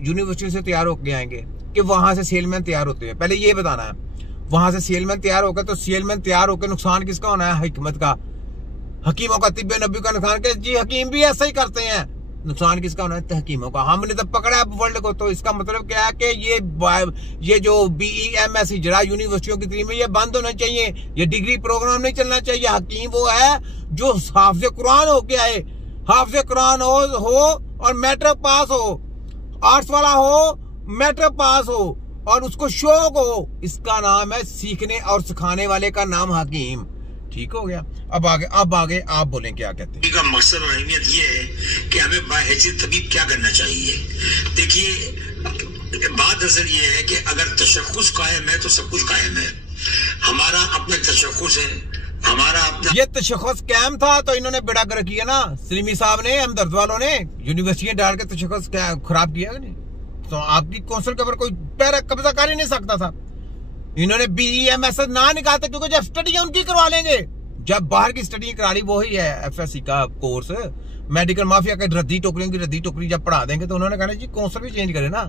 University से तैयार होके आएंगे कि वहां से सेलमैन तैयार होते हैं? पहले ये बताना है। वहां से सेलमैन तैयार होकर, तो सेलमैन तैयार होकर नुकसान किसका होना है? हिकमत का, हकीमों का, तिब्बे नबी का नुकसान। के जी हकीम भी ऐसा ही करते हैं। नुकसान किसका होना है? हकीमों का। हमने तो पकड़ा वर्ल्ड को। तो इसका मतलब क्या है कि ये जो BEMS हिजरा यूनिवर्सिटियों की तरीके में ये बंद होना चाहिए। ये डिग्री प्रोग्राम नहीं चलना चाहिए। हकीम वो है जो हाफिज कुरान होके आए, हाफिज कुरान हो और मैट्रिक पास हो, आर्ट्स वाला हो, मैट्रिक पास हो और उसको शौक हो। इसका नाम है सीखने और सिखाने वाले का नाम हकीम। ठीक हो गया। अब आगे आप बोलें क्या कहते हैं। का मकसद और अहमियत ये है कि हमें बाहैसियत तबीब क्या करना चाहिए। देखिए, बात असल ये है कि अगर तशख़्ख़ुस कायम है तो सब कुछ कायम है। हमारा अपना तशख़्ख़ुस है, हमारा अपना। ये तशख़्ख़ुस कायम था तो इन्होंने बेड़ा गर्क किया ना, सलीमी साहब ने, हमदर्द वालों ने यूनिवर्सिटी डाल के तशख़्ख़ुस खराब किया नहीं। तो आपकी कौंसिल के ऊपर कोई पैर कब्जा कर ही नहीं सकता था। इन्होंने BEMS ना निकालते क्योंकि जब स्टडी है उनकी करवा लेंगे। जब बाहर की स्टडी करा ली, वो ही है FSC का कोर्स, मेडिकल माफिया के रद्दी टोकरियों की रद्दी टोकरी जब पढ़ा देंगे तो उन्होंने कहा जी कौंसिल भी चेंज करे ना।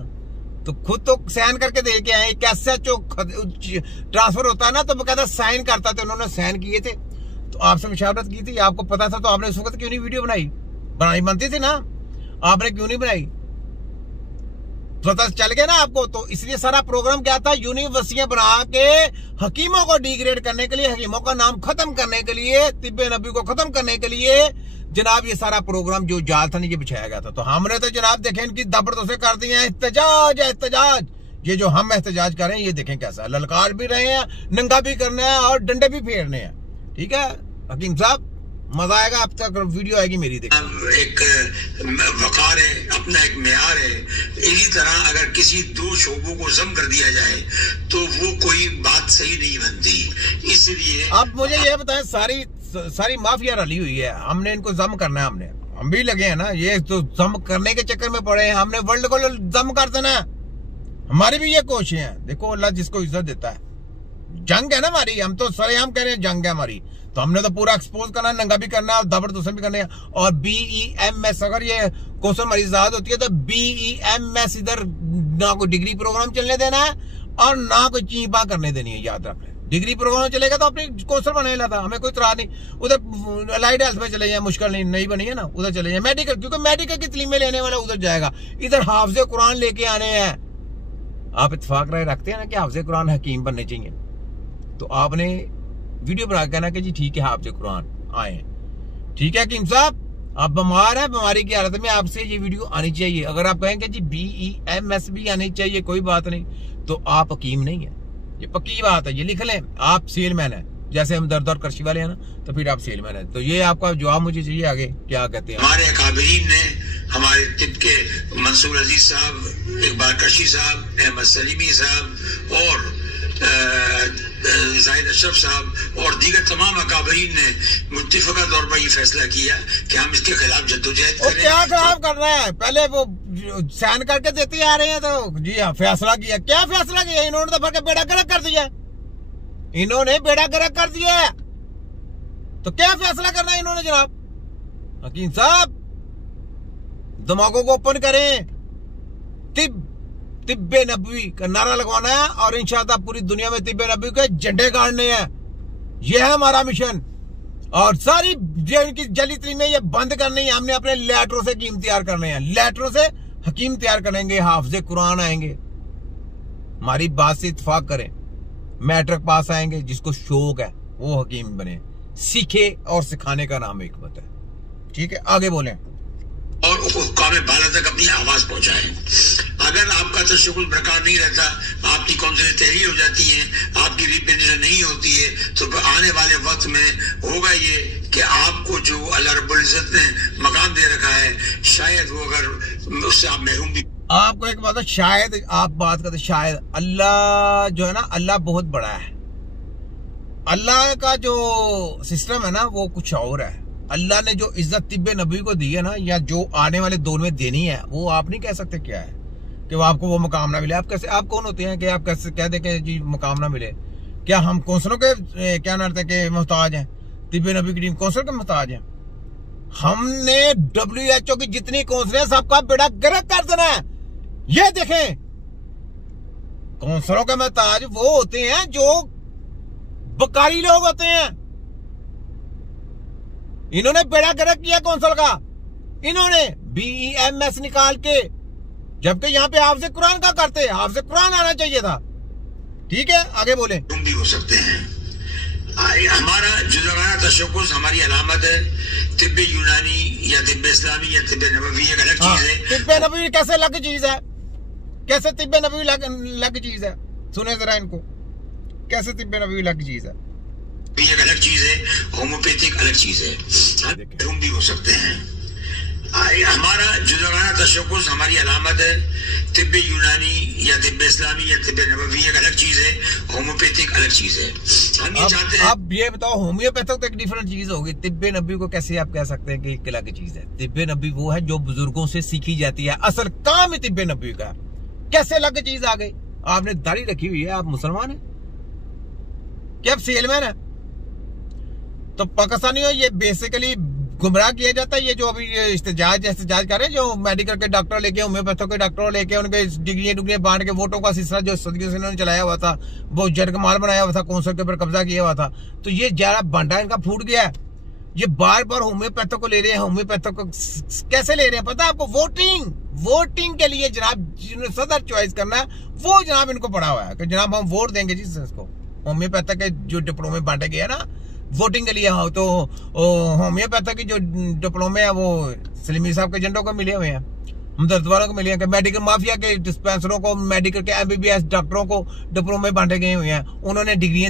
तो खुद तो साइन करके दे के आए। कैसे जो ट्रांसफर होता है ना तो वो कहता साइन करता था। उन्होंने साइन किए थे तो आपसे मुशावरत की थी, आपको पता था, तो आपने उस वक्त क्यों नहीं वीडियो बनानी बनती थी ना, आपने क्यों नहीं बनाई? पता चल गया ना आपको। तो इसलिए सारा प्रोग्राम क्या था? यूनिवर्सिटियां बना के हकीमों को डिग्रेड करने के लिए, हकीमों का नाम खत्म करने के लिए, तिब्बे नबी को खत्म करने के लिए जनाब ये सारा प्रोग्राम जो जाल था ये बिछाया गया था। तो हमने तो जनाब देखें इनकी जबरदस्ती कर दी है। एहतजाज ये जो हम एहतजाज कर रहे हैं ये देखें कैसा, ललकार भी रहे हैं, नंगा भी करना है और डंडे भी फेरने हैं। ठीक है हकीम साहब, मजा आएगा। अब तक वीडियो आएगी मेरी। देखो एक वकार है, अपना एक मेयार है। इसी तरह अगर किसी दो शोबों को जम कर दिया जाए तो वो कोई बात सही नहीं बनती। इसलिए अब मुझे ये बताएं, सारी माफिया रली हुई है, हमने इनको जम करना है। हम भी लगे हैं ना, ये तो जम करने के चक्कर में पड़े हैं। हमने वर्ल्ड को जम कर देना है, हमारी भी ये कोशिश है। देखो अल्लाह जिसको इज्जत देता है, जंग है ना हमारी, हम तो सरेआम कह रहे हैं जंग है हमारी। तो हमने तो पूरा एक्सपोज करना है, नंगा भी करना है और जबरदस्त भी करना है। और BEMS अगर ये क्वेश्चन हमारी इजाजत होती है तो BEMS इधर ना कोई डिग्री प्रोग्राम चलने देना है और ना कोई चीपा करने देनी है। याद रख लें, डिग्री प्रोग्राम चलेगा तो अपनी क्वेश्चन बने था, हमें कोई इतराज नहीं। उधर अलाइड हेल्थ में चले जाए, मुश्किल नहीं बनी है ना, उधर चले जाए। मेडिकल, क्योंकि मेडिकल की तलीमें लेने वाला उधर जाएगा। इधर हाफिज कुरान लेके आने हैं। आप इत्तेफाक राय रखते हैं ना कि हाफिज कुरान हकीम बनने चाहिए, तो आपने वीडियो बना के कहना कि जी ठीक है हाफिज कुरान आए। ठीक है हकीम साहब, आप बीमार हैं, बीमारी की हालत में आपसे ये वीडियो आनी चाहिए। अगर आप कहेंगे जी BEMS भी आनी चाहिए, कोई बात नहीं, तो आप हकीम नहीं है। ये पक्की बात है, ये लिख लें। आप सेलमैन है, जैसे हम दर्द और करशी वाले हैं ना, तो फिर आप सेलमैन है। तो ये आपका जवाब मुझे चाहिए। आगे क्या कहते हैं हमारे अकाबरीन ने, हमारे तिब के मंसूर अजीज साहब, इकबाल करशी साहब, अहमद सलीमी साहब और जाहिद अशरफ साहब और दीगर तमाम अकाबरीन ने मुत्तफिका तौर पर यह फैसला किया कि हम इसके खिलाफ जद्दोजहद करें। क्या खिलाफ कर रहे हैं? पहले वो साइन करके देते आ रहे हैं, तो जी हाँ फैसला किया। क्या फैसला किया? इन्होंने तो फिर बेड़ा गर्क कर दिया। इन्होंने बेड़ा गर्क कर दिया। तो क्या फैसला करना है इन्होंने जनाब? हकीम साहब दिमागों को ओपन करें। तिब्बे नबी का नारा लगवाना है और इंशाअल्लाह पूरी दुनिया में तिब्बे नबी के झंडे गाड़ने हैं। यह है हमारा मिशन। और सारी इनकी जली में ये बंद करनी है। हमने अपने लेटरों से हकीम तैयार करने हैं, लेटरों से हकीम तैयार करेंगे, हाफिज कुरान आएंगे। हमारी बात से इत्तेफाक करें। मैट्रिक पास आएंगे, जिसको शौक है वो हकीम बने। सीखे और सिखाने का नाम हिकमत है। ठीक है आगे बोलें। और हुक्काम बाला तक अपनी आवाज पहुंचाए। अगर आपका तशक्कुल बरकरार नहीं रहता, आपकी कौंसिलें तहरीर हो जाती हैं, आपकी रिप्रेजेंटेशन नहीं होती है, तो आने वाले वक्त में होगा ये कि आपको जो अल्लाह रब्बुल इज्जत ने मकाम दे रखा है, शायद वो अगर उससे आप महरूम भी। आपको एक बात है, शायद आप बात करते, शायद अल्लाह जो है ना, अल्लाह बहुत बड़ा है। अल्लाह का जो सिस्टम है ना वो कुछ और है। अल्लाह ने जो इज्जत तिब्बे नबी को दी है ना, या जो आने वाले दौर में देनी है, वो आप नहीं कह सकते क्या है कि वो आपको वो मकाम ना मिले। आप कैसे, आप कौन होते हैं कि आप कैसे कह दें कि जी मकाम ना मिले? क्या हम कौंसलों के क्या नाम के मोहताज हैं? तिब्बे नबी की टीम कौंसल के मोहताज हैं? हमने WHO की जितनी कौंसलें सबका बेड़ा गर्क कर देना है। ये देखें, काउंसलरों के महताज वो होते हैं जो बकारी लोग होते हैं। इन्होंने बेड़ा गर्क किया काउंसिल का, इन्होंने BEMS निकाल के, जबकि यहाँ पे हाफिज़ कुरान का करते, हाफिज़ कुरान आना चाहिए था। ठीक है, आगे बोले। तुम भी हो सकते हैं। हमारा जुज़राना तशक्कुस हमारी अलामत है। तिब्बे यूनानी या तिब्बे इस्लामी या तिब्बे नबवी एक अलग चीज है। तिब्बे नबवी कैसे अलग चीज है? कैसे तिब्बे नबवी अलग चीज है? सुने जरा इनको, कैसे तिब्बे नबवी अलग चीज है? एक अलग चीज है, होम्योपैथिक अलग चीज है। तुम भी हो सकते हैं। हमारा जुज़राना तशक्कुस हमारी अलामत है। तिब्बे यूनानी या तिब्बे इस्लामी या तिब्बे नबवी एक अलग चीज है, होम्योपैथिक अलग चीज है। हम ये चाहते हैं। अब ये बताओ, होम्योपैथिक तो एक डिफरेंट चीज होगी, तिब्बे नबवी को कैसे आप कह सकते हैं कि एक अलग चीज है? तिब्बे नबवी वो है जो बुजुर्गों से सीखी जाती है, असल काम है तिब्बे नबवी का। कैसे अलग चीज आ गई? आपने दाढ़ी रखी हुई है, आप मुसलमान है क्या? आप सेलमैन है? तो पाकिस्तानी हो, ये बेसिकली गुमराह किया जाता है। ये जो अभी इस्तेजाज कर रहे हैं, जो मेडिकल के डॉक्टर लेके, होम्योपैथों के डॉक्टर लेके, उनके डिग्रियां बांट के वोटों का सिलसिला जो सदियों से इन्होंने चलाया हुआ था, वो जरगमाल बनाया हुआ था, काउंसिल के ऊपर कब्जा किया हुआ था, तो ये जरा भंडा इनका फूट गया है। ये बार बार होम्योपैथों को ले रहे हैं। होम्योपैथों को कैसे ले रहे हैं पता है आपको? वोटिंग के लिए जनाब, जिन्होंने सदर चॉइस करना है वो जनाब इनको पड़ा हुआ है कि जनाब हम वोट देंगे जी इसको। होम्योपैथिक के जो डिप्लोमे बांटे गए ना वोटिंग के लिए, हाँ, तो होम्योपैथिक की जो डिप्लोमे है वो सलीमी साहब के एजेंटों को मिले हुए हैं, हमदर्द वालों को मिले हैं। मेडिकल माफिया के डिस्पेंसरों को, मेडिकल के MBBS डॉक्टरों को डिप्लोमे बांटे गए हुए हैं, उन्होंने डिग्रियां